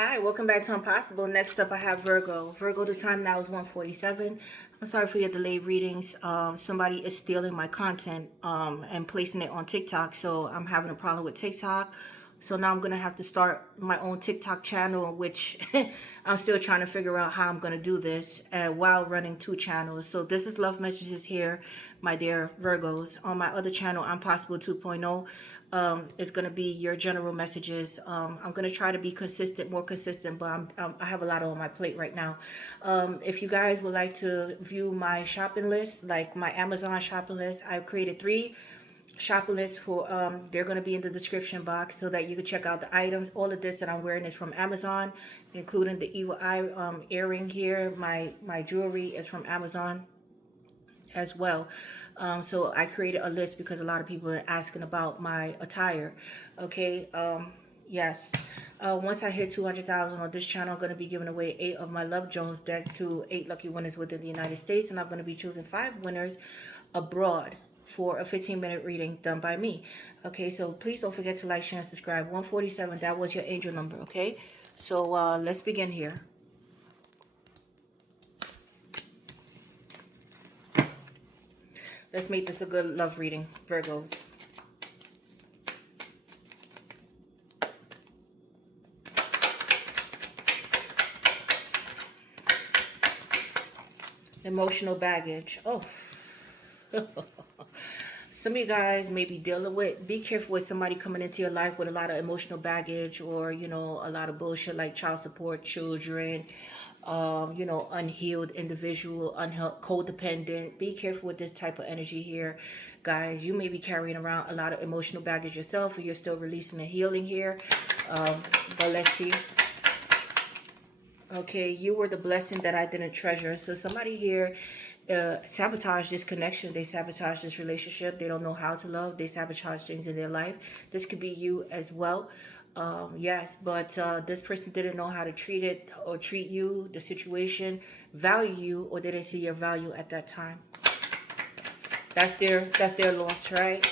Hi, welcome back to Impossible. Next up, I have Virgo. Virgo, the time now is 1:47. I'm sorry for your delayed readings. Somebody is stealing my content and placing it on TikTok, so I'm having a problem with TikTok. So now I'm going to have to start my own TikTok channel, which I'm still trying to figure out how I'm going to do this while running two channels. So this is Love Messages here, my dear Virgos. On my other channel, I'm Possible 2.0. It's going to be your general messages. I'm going to try to be consistent, more consistent, but I have a lot on my plate right now. If you guys would like to view my shopping list, like my Amazon shopping list, I've created 3 shopping lists for they're going to be in the description box so that you can check out the items. All of this that I'm wearing is from Amazon, including the evil eye earring here. My jewelry is from Amazon as well. So I created a list because a lot of people are asking about my attire. Okay. Yes. Once I hit 200,000 on this channel, I'm going to be giving away 8 of my Love Jones deck to 8 lucky winners within the United States, and I'm going to be choosing 5 winners abroad for a 15-minute reading done by me. Okay, so please don't forget to like, share, and subscribe. 147, that was your angel number. Okay, so let's begin here. Let's make this a good love reading, Virgos. Emotional baggage. Oh. Some of you guys may be dealing with, be careful with somebody coming into your life with a lot of emotional baggage, or, you know, a lot of bullshit like child support, children, you know, unhealed individual, codependent. Be careful with this type of energy here, guys. You may be carrying around a lot of emotional baggage yourself, or you're still releasing and healing here. But let's see. Okay, you were the blessing that I didn't treasure. So somebody here sabotage this connection. They sabotage this relationship. They don't know how to love. They sabotage things in their life. This could be you as well. Yes, but this person didn't know how to treat it or treat you, the situation, value you, or they didn't see your value at that time. That's their loss, right?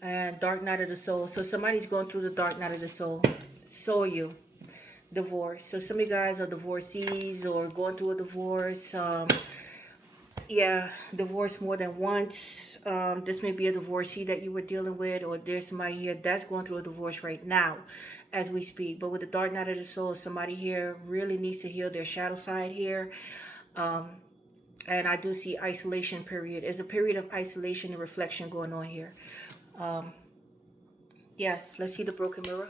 And dark night of the soul. So somebody's going through the dark night of the soul. So you. Divorce. So some of you guys are divorcees or going through a divorce. Yeah, divorce more than once. This may be a divorcee that you were dealing with, or there's somebody here that's going through a divorce right now as we speak. But with the dark night of the soul, somebody here really needs to heal their shadow side here. And I do see isolation period. There's a period of isolation and reflection going on here. Yes, let's see the broken mirror.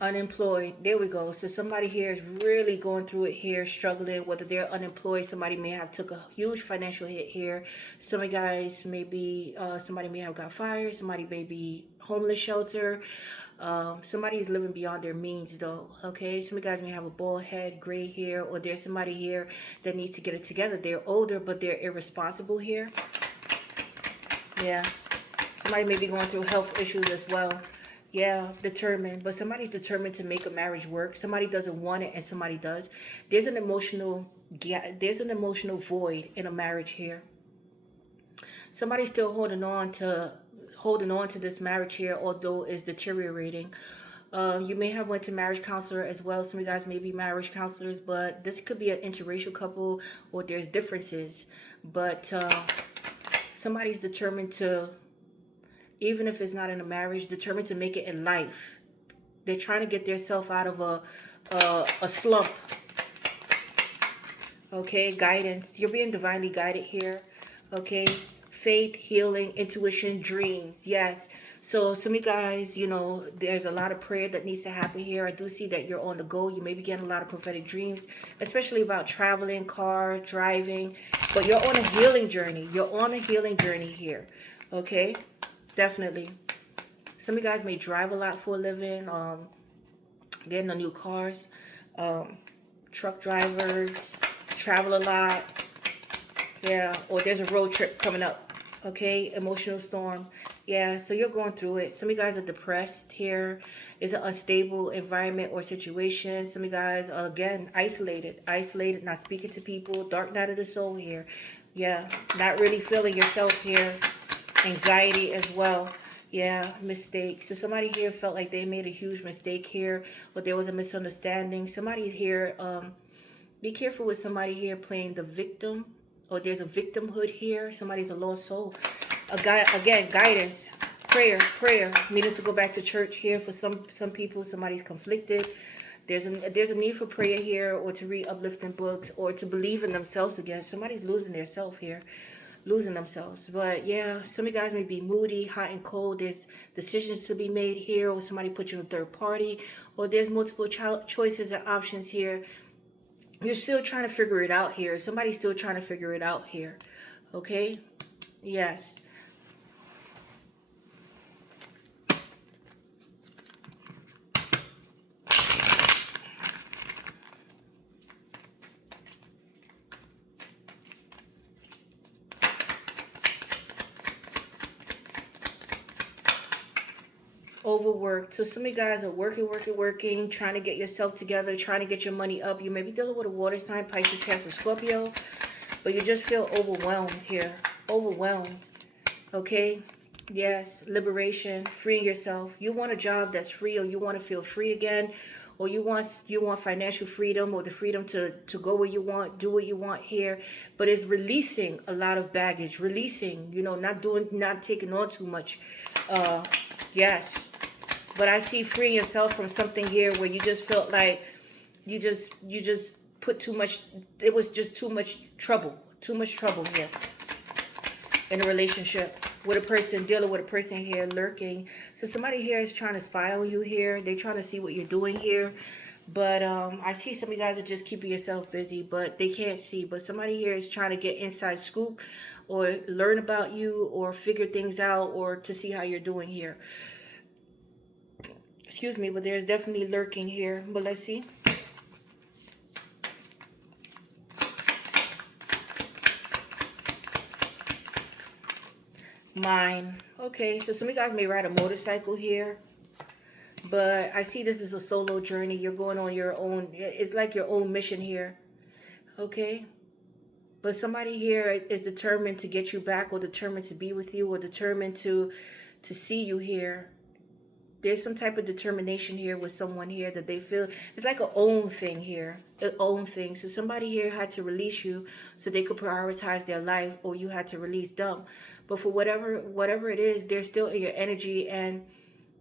Unemployed. There we go. So somebody here is really going through it here, struggling. Whether they're unemployed, somebody may have took a huge financial hit here. Some of you guys may be, somebody may have got fired. Somebody may be homeless shelter. Somebody is living beyond their means though. Okay, some of you guys may have a bald head, gray hair, or there's somebody here that needs to get it together. They're older, but they're irresponsible here. Yes. Somebody may be going through health issues as well. Yeah, determined. But somebody's determined to make a marriage work. Somebody doesn't want it and somebody does. There's an emotional void in a marriage here. Somebody's still holding on to this marriage here, although it's deteriorating. You may have went to marriage counselor as well. Some of you guys may be marriage counselors, but this could be an interracial couple, or there's differences. But somebody's determined to, even if it's not in a marriage, determined to make it in life. They're trying to get themselves out of a slump. Okay, guidance. You're being divinely guided here. Okay, faith, healing, intuition, dreams. Yes. So some of you guys, you know, there's a lot of prayer that needs to happen here. I do see that you're on the go. You may be getting a lot of prophetic dreams, especially about traveling, car, driving. But you're on a healing journey. You're on a healing journey here. Okay. Definitely. Some of you guys may drive a lot for a living, getting a new cars, truck drivers, travel a lot. Yeah, or there's a road trip coming up. Okay, emotional storm. Yeah, so you're going through it. Some of you guys are depressed here. It's an unstable environment or situation. Some of you guys are, again, isolated, not speaking to people. Dark night of the soul here. Yeah, not really feeling yourself here. Anxiety as well. Yeah, mistake. So somebody here felt like they made a huge mistake here, or there was a misunderstanding. Somebody's here, be careful with somebody here playing the victim, or there's a victimhood here. Somebody's a lost soul. A guy, again, guidance, prayer. Needing to go back to church here for some people. Somebody's conflicted. There's a need for prayer here, or to read uplifting books, or to believe in themselves again. Somebody's losing their self here, losing themselves. But yeah, some of you guys may be moody, hot and cold. There's decisions to be made here, or somebody put you in a third party, or there's multiple choices and options here. You're still trying to figure it out here. Somebody's still trying to figure it out here. Okay? Yes. Overworked. So some of you guys are working, trying to get yourself together, trying to get your money up. You may be dealing with a water sign, Pisces, Cancer, Scorpio, but you just feel overwhelmed here. Overwhelmed. Okay? Yes. Liberation, freeing yourself. You want a job that's free, or you want to feel free again, or you want financial freedom, or the freedom to go where you want, do what you want here. But it's releasing a lot of baggage, releasing, not taking on too much. Yes. But I see freeing yourself from something here where you just felt like you just put too much. It was just too much trouble here in a relationship with a person, dealing with a person here, lurking. So somebody here is trying to spy on you here. They're trying to see what you're doing here. But I see some of you guys are just keeping yourself busy, but they can't see. But somebody here is trying to get inside scoop, or learn about you, or figure things out, or to see how you're doing here. Excuse me, but there's definitely lurking here. But let's see. Mine. Okay, so some of you guys may ride a motorcycle here. But I see this is a solo journey. You're going on your own. It's like your own mission here. Okay? But somebody here is determined to get you back, or determined to be with you, or determined to see you here. There's some type of determination here with someone here that they feel it's like an own thing here, an own thing. So somebody here had to release you so they could prioritize their life, or you had to release them. But for whatever it is, they're still in your energy, and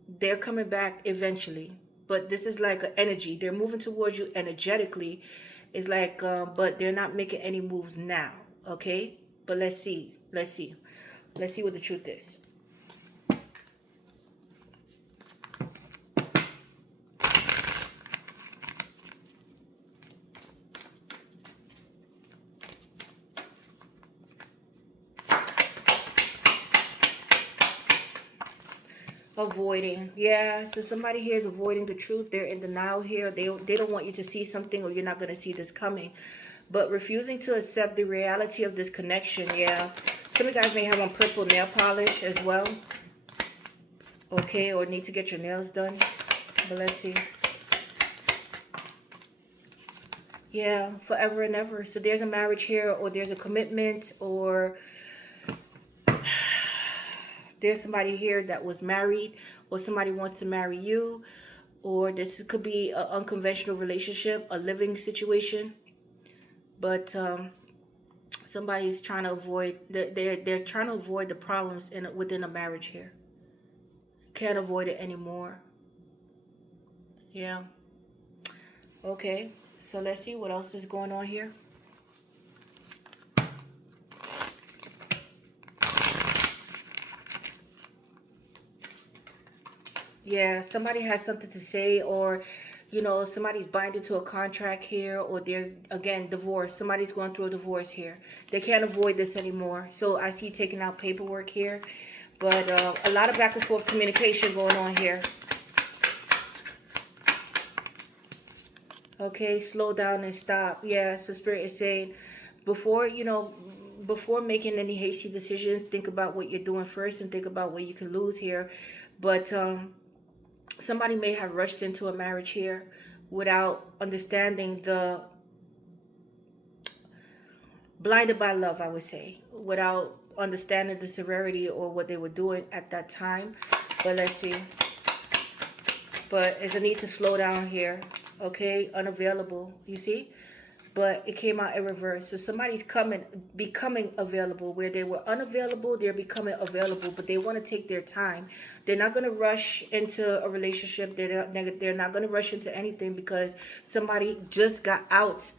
they're coming back eventually. But this is like an energy. They're moving towards you energetically. It's like, but they're not making any moves now. Okay? But let's see. Let's see what the truth is. Avoiding. Yeah, so somebody here is avoiding the truth. They're in denial here. They don't want you to see something, or you're not going to see this coming. But refusing to accept the reality of this connection. Yeah, some of you guys may have on purple nail polish as well. Okay, or need to get your nails done. But let's see. Yeah, forever and ever. So there's a marriage here, or there's a commitment, or there's somebody here that was married, or somebody wants to marry you, or this could be an unconventional relationship, a living situation. But somebody's trying to avoid, they're trying to avoid the problems within a marriage here. Can't avoid it anymore. Yeah. Okay, so let's see what else is going on here. Yeah, somebody has something to say, or somebody's binded to a contract here, or they're, again, divorced. Somebody's going through a divorce here. They can't avoid this anymore. So I see taking out paperwork here, but a lot of back and forth communication going on here. Okay, slow down and stop. Yeah, so Spirit is saying, before before making any hasty decisions, think about what you're doing first and think about what you can lose here. But somebody may have rushed into a marriage here without understanding the, blinded by love, I would say, without understanding the severity or what they were doing at that time. But let's see. But there's a need to slow down here. Okay, unavailable, you see? But it came out in reverse. So somebody's becoming available. Where they were unavailable, they're becoming available, but they want to take their time. They're not going to rush into a relationship. They're not going to rush into anything because somebody just got out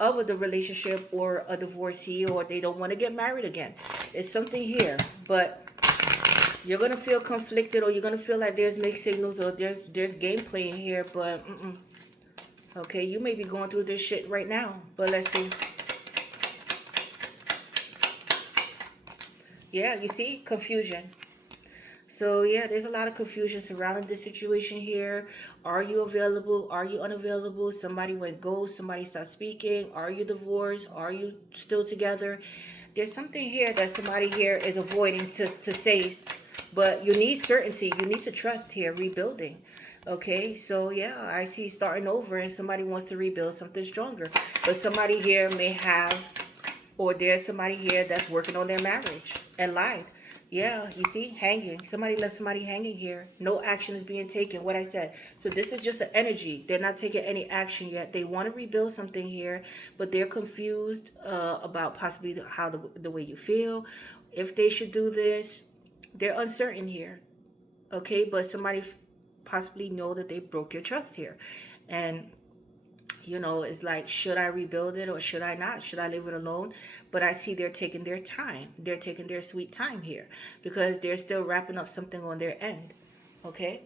of the relationship, or a divorcee, or they don't want to get married again. It's something here, but you're going to feel conflicted, or you're going to feel like there's mixed signals, or there's game playing here, but okay, you may be going through this shit right now, but let's see. Yeah, you see? Confusion. So, yeah, there's a lot of confusion surrounding this situation here. Are you available? Are you unavailable? Somebody went ghost. Somebody stopped speaking. Are you divorced? Are you still together? There's something here that somebody here is avoiding to say. But you need certainty. You need to trust here. Rebuilding. Okay, so yeah, I see starting over, and somebody wants to rebuild something stronger. But somebody here may have, or there's somebody here that's working on their marriage and lied. Yeah, you see, hanging. Somebody left somebody hanging here. No action is being taken, what I said. So this is just an energy. They're not taking any action yet. They want to rebuild something here, but they're confused about possibly how the way you feel. If they should do this, they're uncertain here. Okay, but somebody possibly know that they broke your trust here. And you know, it's like, should I rebuild it or should I not? Should I leave it alone? But I see they're taking their time. They're taking their sweet time here because they're still wrapping up something on their end. Okay?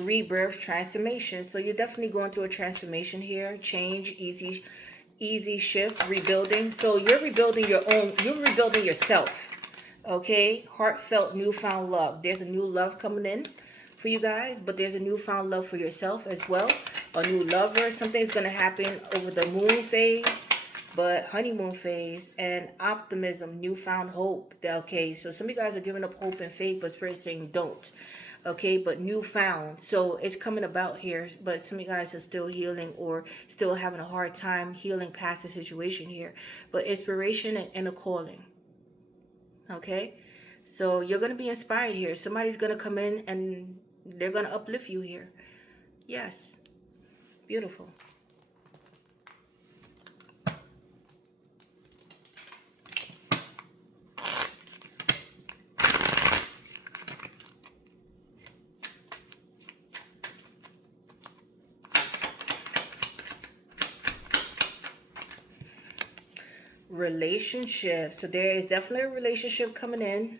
Rebirth, transformation. So you're definitely going through a transformation here. Change, easy shift, rebuilding. So you're rebuilding you're rebuilding yourself. Okay, heartfelt, newfound love. There's a new love coming in for you guys, but there's a newfound love for yourself as well. A new lover. Something's going to happen over the moon phase, but honeymoon phase, and optimism, newfound hope. Okay, so some of you guys are giving up hope and faith, but Spirit's saying don't. Okay, but newfound. So it's coming about here, but some of you guys are still healing or still having a hard time healing past the situation here. But inspiration and inner calling. Okay, so you're going to be inspired here. Somebody's going to come in and they're going to uplift you here. Yes, beautiful. Relationship. So there is definitely a relationship coming in,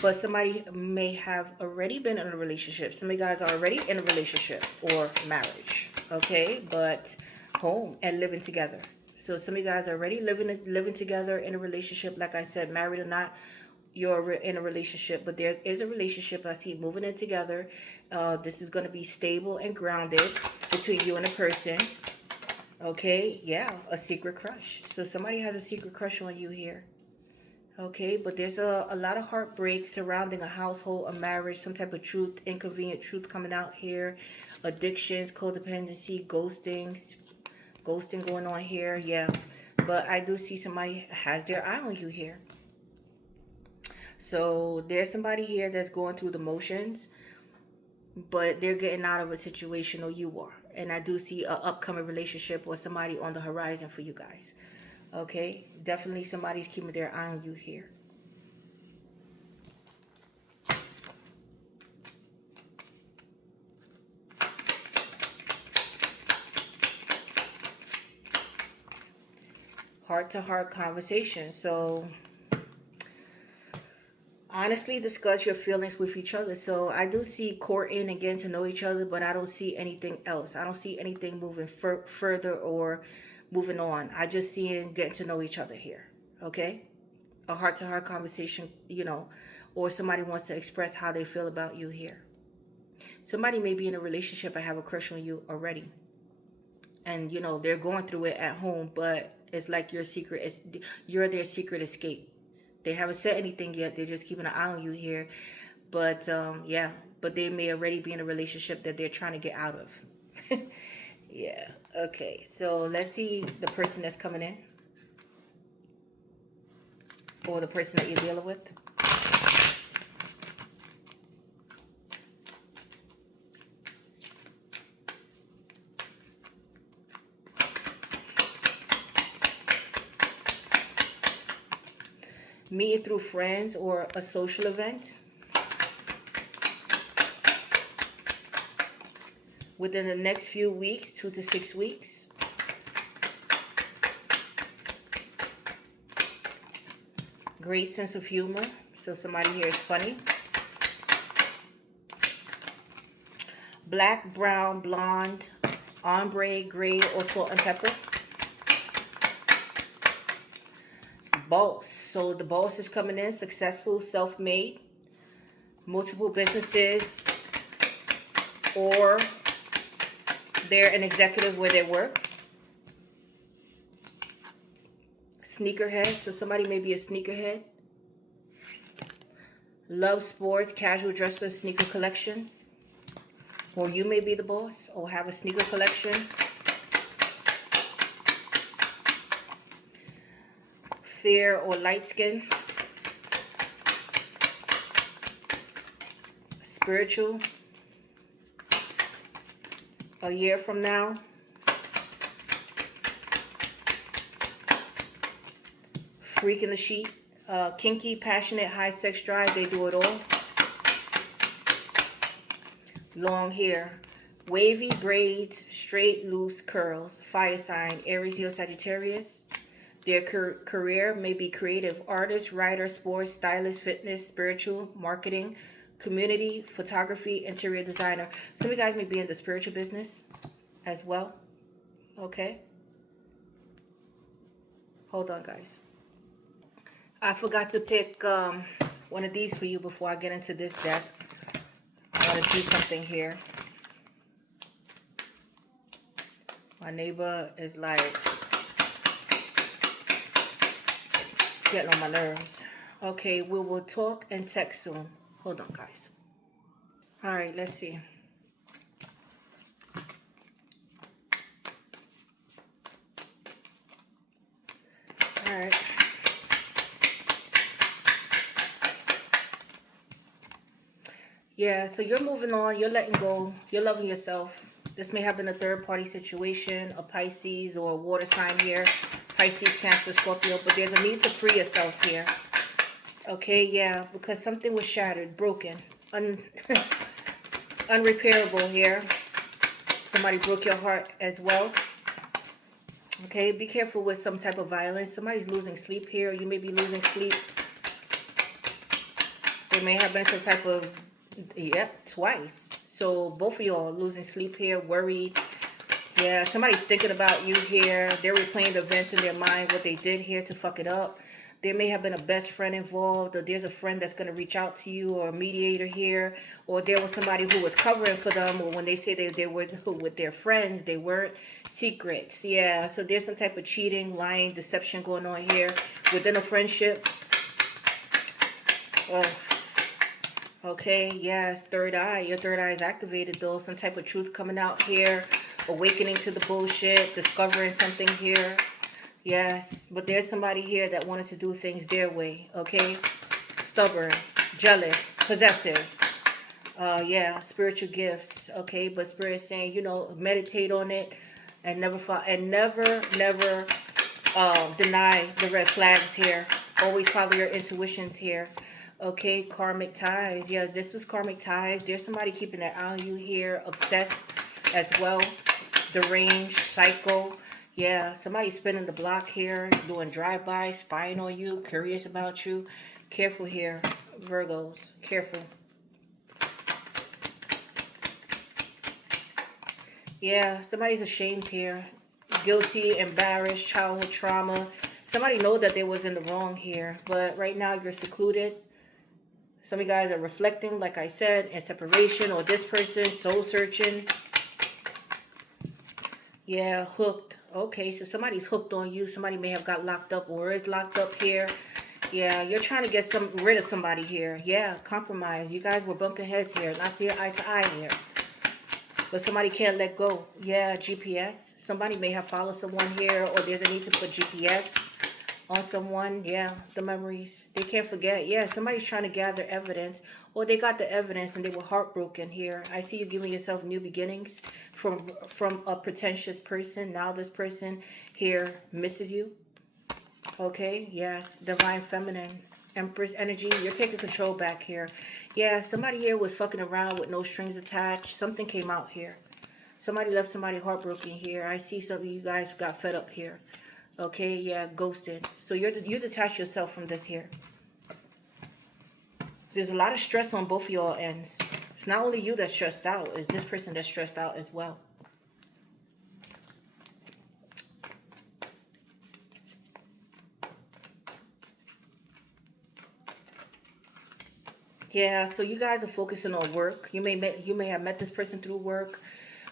but somebody may have already been in a relationship. Some of you guys are already in a relationship or marriage. Okay, but home and living together. So some of you guys are already living together in a relationship. Like I said, married or not, you're in a relationship, but there is a relationship I see moving in together. This is going to be stable and grounded between you and a person. Okay, yeah, a secret crush. So somebody has a secret crush on you here. Okay, but there's a lot of heartbreak surrounding a household, a marriage, some type of truth, inconvenient truth coming out here. Addictions, codependency, ghosting going on here. Yeah, but I do see somebody has their eye on you here. So there's somebody here that's going through the motions, but they're getting out of a situation, or you are. And I do see an upcoming relationship or somebody on the horizon for you guys. Okay, definitely somebody's keeping their eye on you here. Heart-to-heart conversation. So Honestly, discuss your feelings with each other. So I do see courting and getting to know each other, but I don't see anything else. I don't see anything moving further or moving on. I just see getting to know each other here. Okay, a heart-to-heart conversation, or somebody wants to express how they feel about you here. Somebody may be in a relationship and have a crush on you already, and they're going through it at home, but it's like you're their secret escape. They haven't said anything yet. They're just keeping an eye on you here. But yeah, but they may already be in a relationship that they're trying to get out of. Yeah. Okay. So let's see the person that's coming in, or the person that you're dealing with. Meeting through friends or a social event. Within the next few weeks, 2 to 6 weeks. Great sense of humor. So somebody here is funny. Black, brown, blonde, ombre, gray, or salt and pepper. Boss. So the boss is coming in, successful, self-made, multiple businesses, or they're an executive where they work. Sneakerhead. So somebody may be a sneakerhead. Love sports, casual dresser, sneaker collection. Or you may be the boss or have a sneaker collection. Fair or light skin. Spiritual. A year from now. Freak in the sheet. Kinky, passionate, high sex drive. They do it all. Long hair. Wavy braids, straight, loose curls. Fire sign, Aries, Leo, Sagittarius. Their career may be creative, artist, writer, sports, stylist, fitness, spiritual, marketing, community, photography, interior designer. Some of you guys may be in the spiritual business as well. Okay. Hold on, guys. I forgot to pick one of these for you before I get into this deck. I want to do something here. My neighbor is like getting on my nerves. Okay, we will talk and text soon. Hold on, guys. All right, let's see. All right. Yeah, so you're moving on. You're letting go. You're loving yourself. This may have been a third-party situation, a Pisces or a water sign here. Pisces, Cancer, Scorpio. But there's a need to free yourself here. Okay, yeah, because something was shattered, broken, unrepairable here. Somebody broke your heart as well. Okay, be careful with some type of violence. Somebody's losing sleep here. You may be losing sleep. There may have been some type of, twice. So both of y'all losing sleep here, worried. Yeah, somebody's thinking about you here. They're replaying the events in their mind, what they did here to fuck it up. There may have been a best friend involved, or there's a friend that's going to reach out to you, or a mediator here, or there was somebody who was covering for them, or when they say they were with their friends, they weren't. Secrets. Yeah, so there's some type of cheating, lying, deception going on here within a friendship. Oh. Okay, yes, third eye. Your third eye is activated, though. Some type of truth coming out here. Awakening to the bullshit. Discovering something here. Yes, but there's somebody here that wanted to do things their way, okay? Stubborn, jealous, possessive. Yeah, spiritual gifts, okay? But Spirit's saying, meditate on it and never deny the red flags here. Always follow your intuitions here. Okay, karmic ties. Yeah, this was karmic ties. There's somebody keeping their eye on you here. Obsessed as well. Deranged, psycho. Yeah, somebody spinning the block here. Doing drive-by, spying on you. Curious about you. Careful here. Virgos, careful. Yeah, somebody's ashamed here. Guilty, embarrassed, childhood trauma. Somebody know that they was in the wrong here. But right now you're secluded. Some of you guys are reflecting, like I said, in separation, or this person, soul searching. Yeah, hooked. Okay, so somebody's hooked on you. Somebody may have got locked up or is locked up here. Yeah, you're trying to get rid of somebody here. Yeah, compromise. You guys were bumping heads here. Not seeing eye to eye here. But somebody can't let go. Yeah, GPS. Somebody may have followed someone here, or there's a need to put GPS on someone. Yeah, the memories. They can't forget. Yeah, somebody's trying to gather evidence, or they got the evidence and they were heartbroken here. I see you giving yourself new beginnings from a pretentious person. Now this person here misses you. Okay, yes, divine feminine. Empress energy, you're taking control back here. Yeah, somebody here was fucking around with no strings attached. Something came out here. Somebody left somebody heartbroken here. I see some of you guys got fed up here. Okay, yeah, ghosted. So you detach yourself from this here. There's a lot of stress on both of y'all ends. It's not only you that's stressed out. It's this person that's stressed out as well. Yeah, so you guys are focusing on work. You may have met this person through work.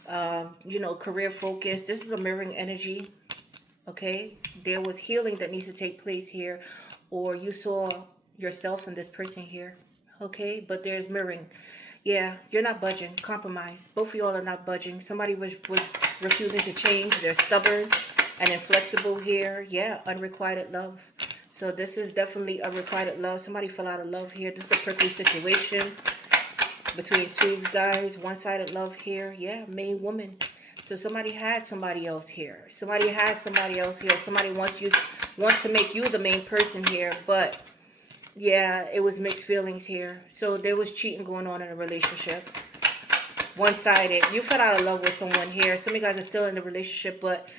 You know, career focus. This is a mirroring energy. Okay, there was healing that needs to take place here, or you saw yourself in this person here. Okay, but there's mirroring. Yeah, you're not budging. Compromise. Both of y'all are not budging. Somebody was refusing to change. They're stubborn and inflexible here. Yeah, unrequited love. So this is definitely unrequited love. Somebody fell out of love here. This is a prickly situation between two guys. One-sided love here. Yeah, main woman. So somebody had somebody else here. Somebody has somebody else here. Somebody wants to make you the main person here. But yeah, it was mixed feelings here. So there was cheating going on in a relationship. One-sided. You fell out of love with someone here. Some of you guys are still in the relationship, but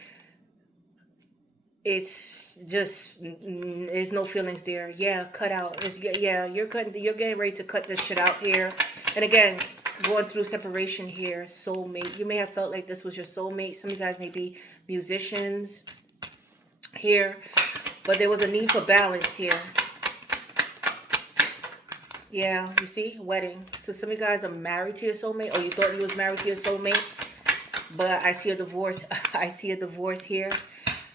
it's just there's no feelings there. Yeah, cut out. Yeah, you're getting ready to cut this shit out here. And again, going through separation here. Soulmate. You may have felt like this was your soulmate. Some of you guys may be musicians here, but there was a need for balance here. Yeah, you see, wedding. So some of you guys are married to your soulmate, or you thought you was married to your soulmate, but I see a divorce. I see a divorce here.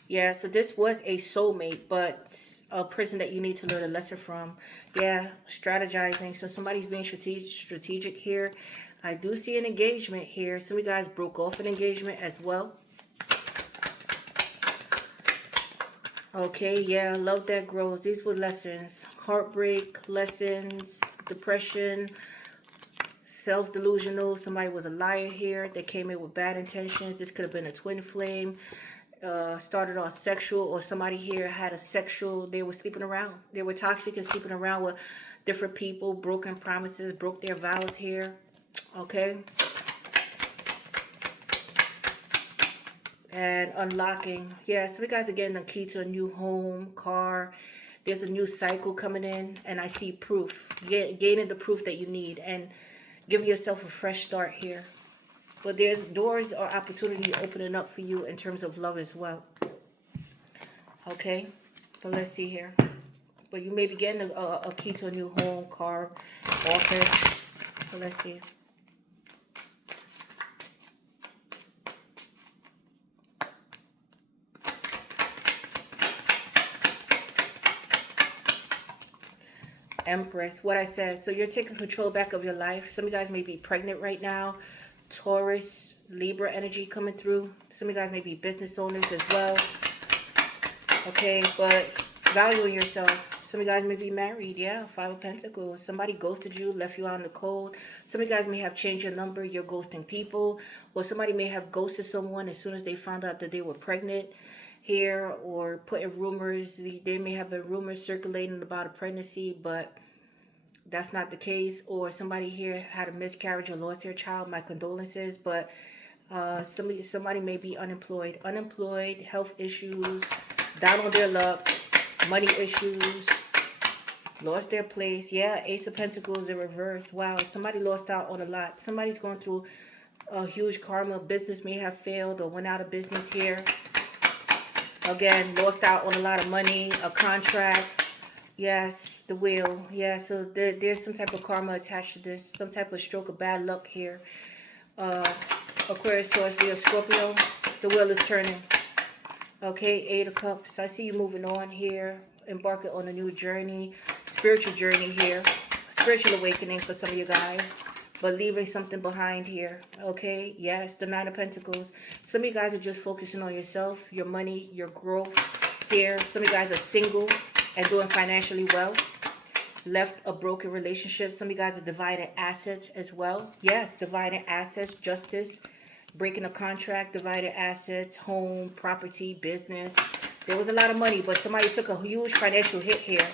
Yeah, so this was a soulmate, but a person that you need to learn a lesson from. Yeah, strategizing. So somebody's being strategic here. I do see an engagement here. Some of you guys broke off an engagement as well. Okay, yeah, love that grows. These were lessons. Heartbreak, lessons, depression, self-delusional. Somebody was a liar here. They came in with bad intentions. This could have been a twin flame. Started off sexual, or somebody here had a sexual, they were sleeping around. They were toxic and sleeping around with different people, broken promises, broke their vows here. Okay. And unlocking. Yeah, so you guys are getting a key to a new home, car. There's a new cycle coming in, and I see proof. Gaining the proof that you need, and giving yourself a fresh start here. But there's doors or opportunity opening up for you in terms of love as well. Okay, but let's see here. But you may be getting a key to a new home, car, office. But let's see. Empress, what I said. So you're taking control back of your life. Some of you guys may be pregnant right now. Taurus, Libra energy coming through. Some of you guys may be business owners as well. Okay, but valuing yourself. Some of you guys may be married. Yeah, Five of Pentacles. Somebody ghosted you, left you out in the cold. Some of you guys may have changed your number. You're ghosting people. Or somebody may have ghosted someone as soon as they found out that they were pregnant here. Or putting rumors. They may have been rumors circulating about a pregnancy, but that's not the case. Or somebody here had a miscarriage or lost their child. My condolences. But somebody may be unemployed. Health issues, down on their luck, money issues. Lost their place. Yeah, Ace of Pentacles in reverse. Wow, somebody lost out on a lot. Somebody's going through a huge karma. Business may have failed or went out of business here. Again, lost out on a lot of money, a contract. Yes, the wheel. Yeah, so there's some type of karma attached to this. Some type of stroke of bad luck here. Aquarius, Taurus, Leo, Scorpio. The wheel is turning. Okay, 8 of Cups. I see you moving on here. Embarking on a new journey. Spiritual journey here. Spiritual awakening for some of you guys. But leaving something behind here. Okay, yes, the 9 of Pentacles. Some of you guys are just focusing on yourself, your money, your growth here. Some of you guys are single and doing financially well. Left a broken relationship. Some of you guys are dividing assets as well. Yes, dividing assets, justice, breaking a contract, divided assets, home, property, business. There was a lot of money, but somebody took a huge financial hit here.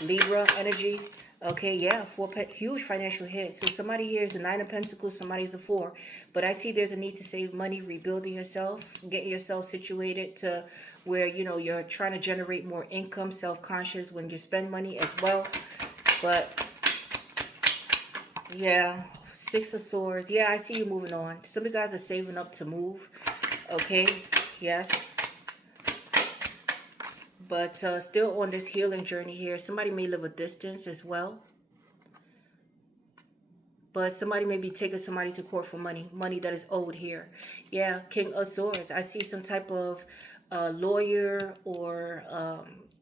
Libra energy. Okay, yeah, huge financial hit. So somebody here is the 9 of Pentacles, somebody's the 4. But I see there's a need to save money, rebuilding yourself, getting yourself situated to where, you know, you're trying to generate more income, self-conscious when you spend money as well. But, yeah, 6 of Swords. Yeah, I see you moving on. Some of you guys are saving up to move. Okay, yes. But still on this healing journey here. Somebody may live a distance as well. But somebody may be taking somebody to court for money. Money that is owed here. Yeah, King of Swords. I see some type of lawyer or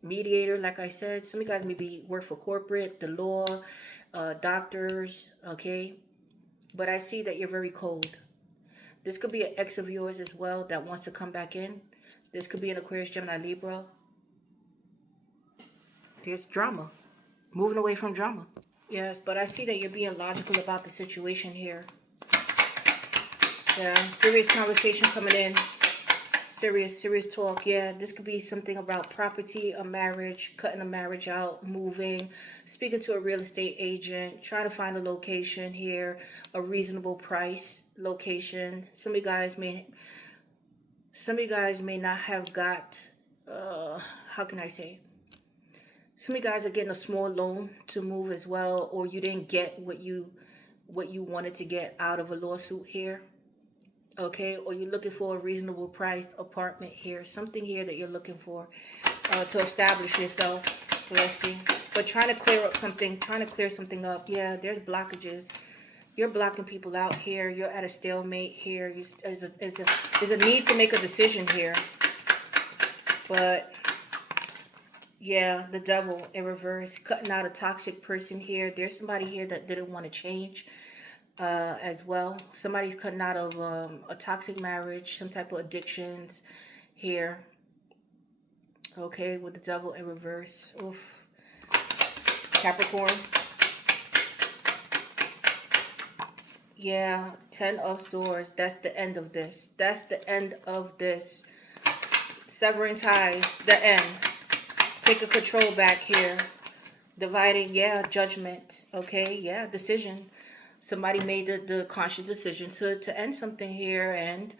mediator, like I said. Some of you guys maybe work for corporate, the law, doctors, okay? But I see that you're very cold. This could be an ex of yours as well that wants to come back in. This could be an Aquarius, Gemini, Libra. There's drama. Moving away from drama. Yes, but I see that you're being logical about the situation here. Yeah, serious conversation coming in. Serious talk. Yeah, this could be something about property, a marriage, cutting a marriage out, moving, speaking to a real estate agent, trying to find a location here, a reasonable price location. Some of you guys may not have got, how can I say? Some of you guys are getting a small loan to move as well, or you didn't get what you wanted to get out of a lawsuit here. Okay, or you're looking for a reasonable priced apartment here. Something here that you're looking for to establish yourself. Let's see. But trying to clear up something, trying to clear something up. Yeah, there's blockages. You're blocking people out here. You're at a stalemate here. There's a need to make a decision here. But yeah, the Devil in reverse, cutting out a toxic person here. There's somebody here that didn't want to change as well. Somebody's cutting out of a toxic marriage, some type of addictions here. Okay, with the Devil in reverse. Oof. Capricorn. Yeah, 10 of Swords. That's the end of this. That's the end of this. Severing ties, the end. Take a control back here. Dividing, yeah, judgment. Okay, yeah, decision. Somebody made the conscious decision to end something here. And,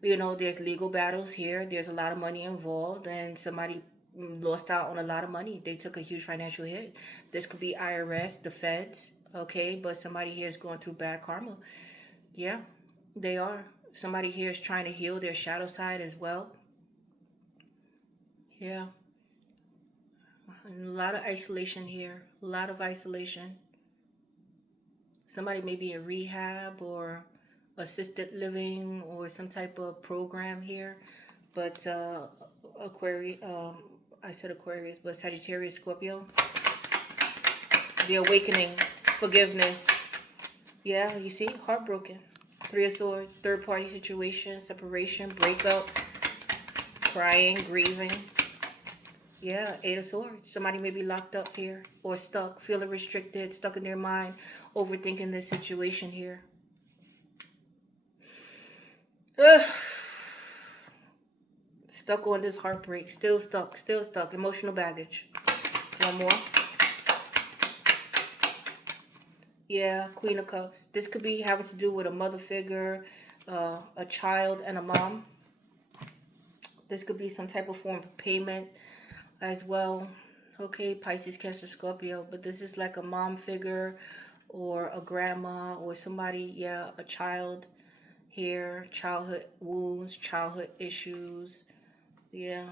you know, there's legal battles here. There's a lot of money involved. And somebody lost out on a lot of money. They took a huge financial hit. This could be IRS, the feds. Okay, but somebody here is going through bad karma. Yeah, they are. Somebody here is trying to heal their shadow side as well. Yeah. And a lot of isolation here. A lot of isolation. Somebody may be in rehab or assisted living or some type of program here. But Aquarius, I said Aquarius, but Sagittarius, Scorpio. The awakening, forgiveness. Yeah, you see, heartbroken. 3 of Swords, third party situation, separation, breakup, crying, grieving. Yeah, 8 of Swords. Somebody may be locked up here or stuck, feeling restricted, stuck in their mind, overthinking this situation here. Ugh. Stuck on this heartbreak. Still stuck. Emotional baggage. One more. Yeah, Queen of Cups. This could be having to do with a mother figure, a child, and a mom. This could be some type of form of payment as well. Okay, Pisces, Cancer, Scorpio. But this is like a mom figure or a grandma or somebody, yeah, a child here. Childhood wounds, childhood issues. Yeah.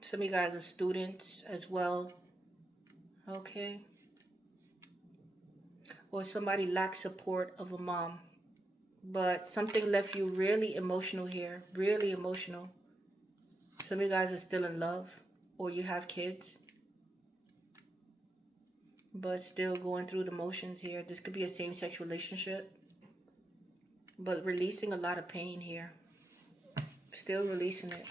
Some of you guys are students as well. Okay. Or somebody lacks support of a mom. But something left you really emotional here. Really emotional. Some of you guys are still in love. Or you have kids. But still going through the motions here. This could be a same-sex relationship. But releasing a lot of pain here. Still releasing it.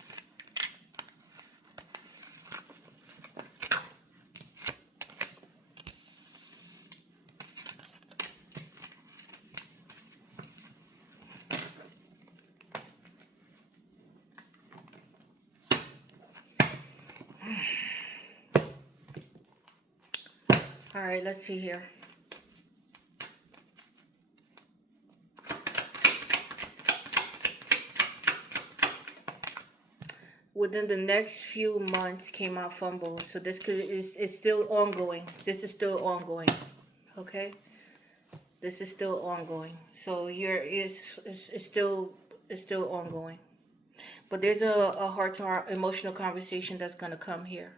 All right, let's see here. Within the next few months came out fumble. So this is still ongoing. This is still ongoing. Okay? This is still ongoing. So it's still ongoing. But there's a heart-to-heart emotional conversation that's gonna come here.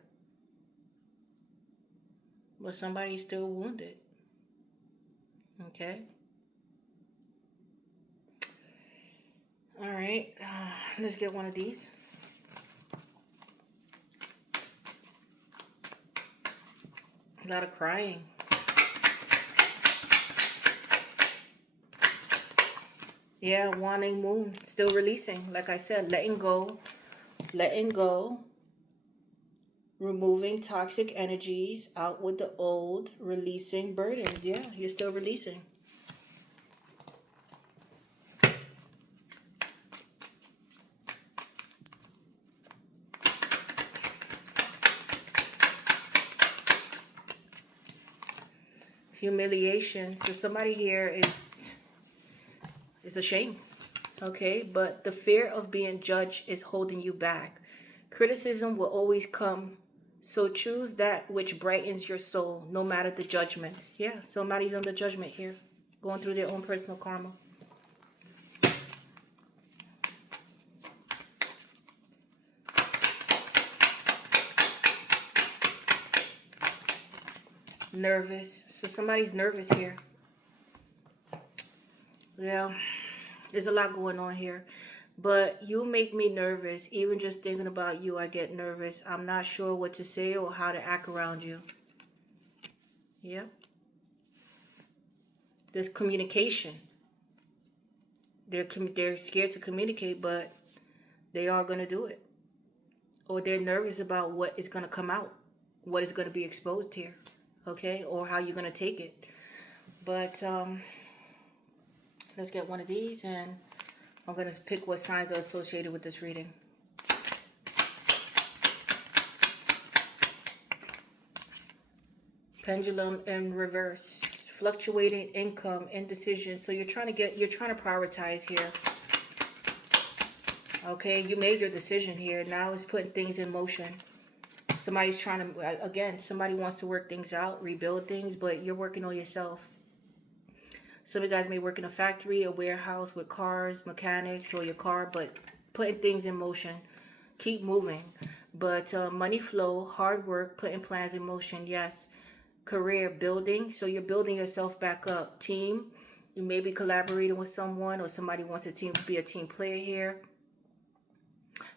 But somebody's still wounded. Okay? All right. Let's get one of these. A lot of crying. Yeah, wanting moon. Still releasing. Like I said, letting go. Letting go. Removing toxic energies. Out with the old. Releasing burdens. Yeah, you're still releasing. Humiliation. So somebody here is ashamed. Okay, but the fear of being judged is holding you back. Criticism will always come. So choose that which brightens your soul, no matter the judgments. Yeah, somebody's under judgment here. Going through their own personal karma. Nervous. So somebody's nervous here. Yeah, there's a lot going on here. But you make me nervous. Even just thinking about you, I get nervous. I'm not sure what to say or how to act around you. Yeah. There's communication. They're scared to communicate, but they are going to do it. Or they're nervous about what is going to come out. What is going to be exposed here. Okay? Or how you're going to take it. But let's get one of these, and I'm going to pick what signs are associated with this reading. Pendulum in reverse. Fluctuating income, indecision. So you're trying to prioritize here. Okay, you made your decision here. Now it's putting things in motion. Somebody's trying to, again, somebody wants to work things out, rebuild things, but you're working on yourself. Some of you guys may work in a factory, a warehouse with cars, mechanics, or your car, but putting things in motion. Keep moving. But money flow, hard work, putting plans in motion, yes. Career building, so you're building yourself back up. Team, you may be collaborating with someone, or somebody wants to be a team player here.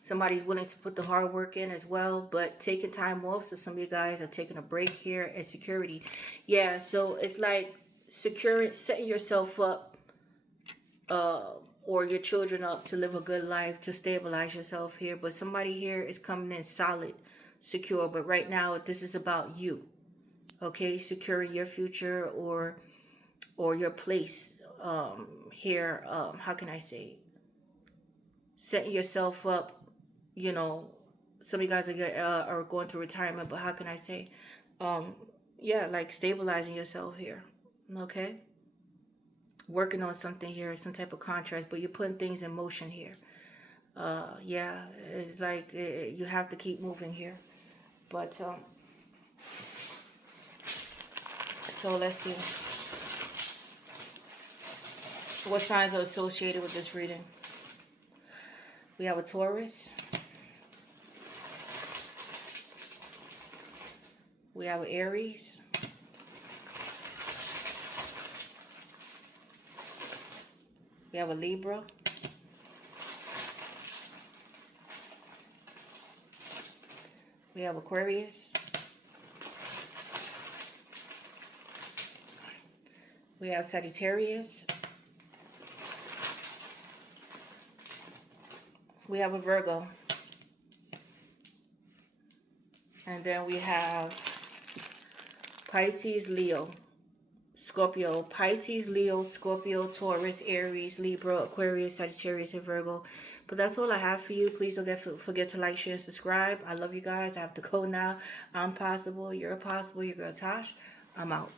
Somebody's willing to put the hard work in as well, but taking time off. So some of you guys are taking a break here. And security, yeah, so it's like setting yourself up or your children up to live a good life, to stabilize yourself here. But somebody here is coming in solid, secure. But right now, this is about you. Okay, securing your future or your place here. How can I say? Setting yourself up. You know, some of you guys are going through retirement, but how can I say? Yeah, like stabilizing yourself here. Okay. working on something here, some type of contrast, but you're putting things in motion here. Yeah, it's like you have to keep moving here. But so let's see. What signs are associated with this reading? We have a Taurus. We have an Aries. We have a Libra. We have Aquarius. We have Sagittarius. We have a Virgo. And then we have Pisces, Leo, Scorpio. Pisces, Leo, Scorpio, Taurus, Aries, Libra, Aquarius, Sagittarius, and Virgo. But that's all I have for you. Please don't forget to like, share, and subscribe. I love you guys. I have to go now. I'm possible. You're possible. Your girl Tosh. I'm out.